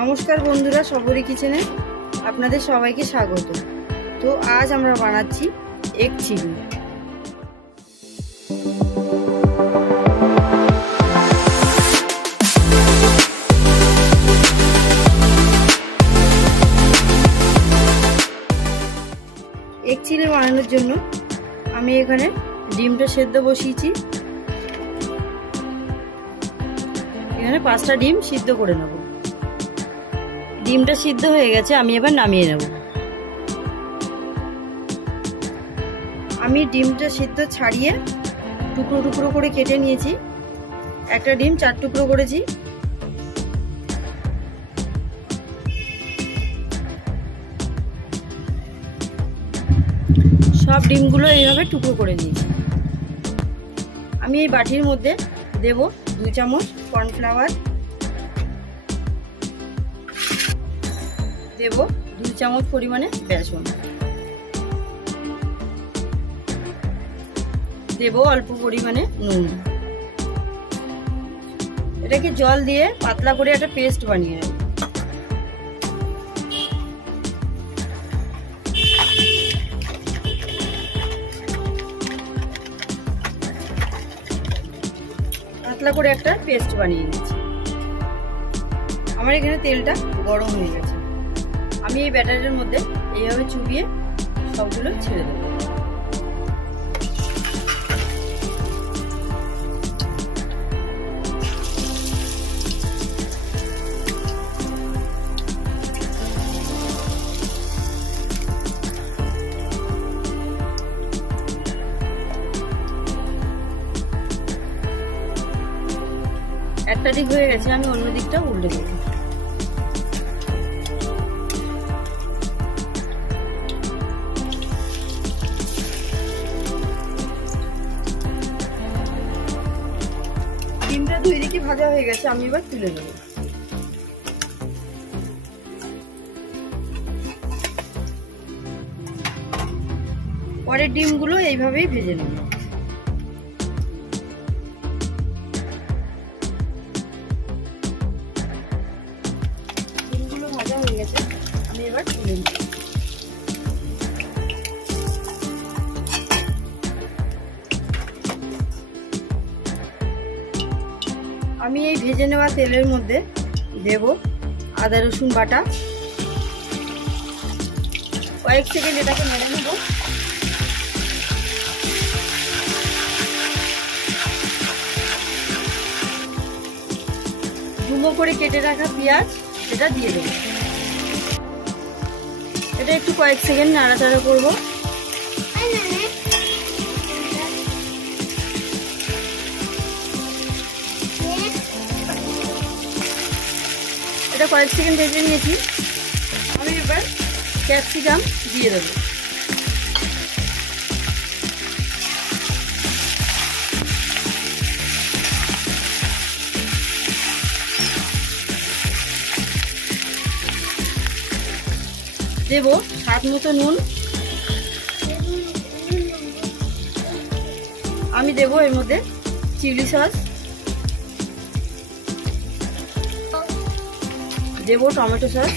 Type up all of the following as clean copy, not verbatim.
নমস্কার বন্ধুরা, সবরি কিচেনে আপনাদের সবাইকে স্বাগত। তো আজ আমরা বানাচ্ছি এগ চিলি। এগ চিলি বানানোর জন্য আমি এখানে ডিমটা সেদ্ধ বসিয়েছি। এখানে 5টা ডিম সিদ্ধ করে নেব। ডিমটা সিদ্ধ হয়ে গেছে, আমি এবার নামিয়ে নেব। আমি ডিমটা সিদ্ধ ছাড়িয়ে টুকরো টুকরো করে কেটে নিয়েছি। একটা ডিম 4 টুকরো করেছি। সব ডিমগুলো এইভাবে টুকরো করে নিয়েছি। আমি এই বাটির মধ্যে দেব 2 চামচ কর্নফ্লাওয়ার, দেব 2 চামচ পরিমাণে বেসন, দেব অল্প পরিমাণে নুন। এটাকে জল দিয়ে পাতলা করে একটা পেস্ট বানিয়ে নেব। পাতলা করে একটা পেস্ট বানিয়ে নিচ্ছি। আমার এখানে তেলটা গরম হয়ে গেছে। আমি এই ব্যাটারের মধ্যে এইভাবে চুবিয়ে সবগুলো ছেড়ে দেব। একটা দিক হয়ে গেছে, আমি অন্য দিকটা উল্টে দেব। ডিমটা 2 দিকে ভাজা হয়ে গেছে, আমি এবার তুলে নেব। পরের ডিমগুলো এইভাবেই ভেজে নেব। ডিমগুলো ভাজা হয়ে গেছে, আমি এবার তুলে নেব। আমি এই ভেজে নেওয়া তেলের মধ্যে দেব আদা রসুন বাটা। কয়েক সেকেন্ড এটাকে নেড়ে নেব। ডুমো করে কেটে রাখা পেঁয়াজ এটা দিয়ে দেব। এটা একটু কয়েক সেকেন্ড নাড়াচাড়া করব। এটা কয়েক সেকেন্ড ভেজে নিয়েছি। আমি এবার ক্যাপসিকাম দিয়ে দেব। দেব স্বাদ মতো নুন। আমি দেব এর মধ্যে চিলি সস, দেব টমেটো সস,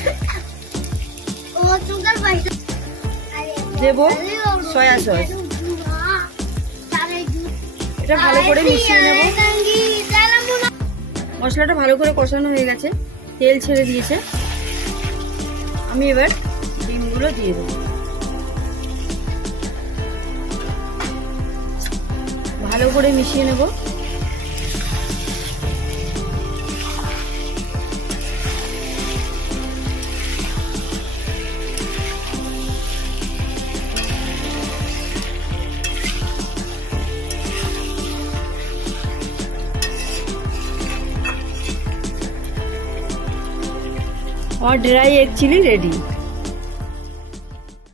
দেব সয়া সস। এটা ভালো করে মিশিয়ে নেব। মশলাটা ভালো করে কষানো হয়ে গেছে, তেল ছেড়ে দিয়েছে। আমি এবার ডিমগুলো দিয়ে দেব। ভালো করে মিশিয়ে নেব। और ड्राई एग चिली रेडी।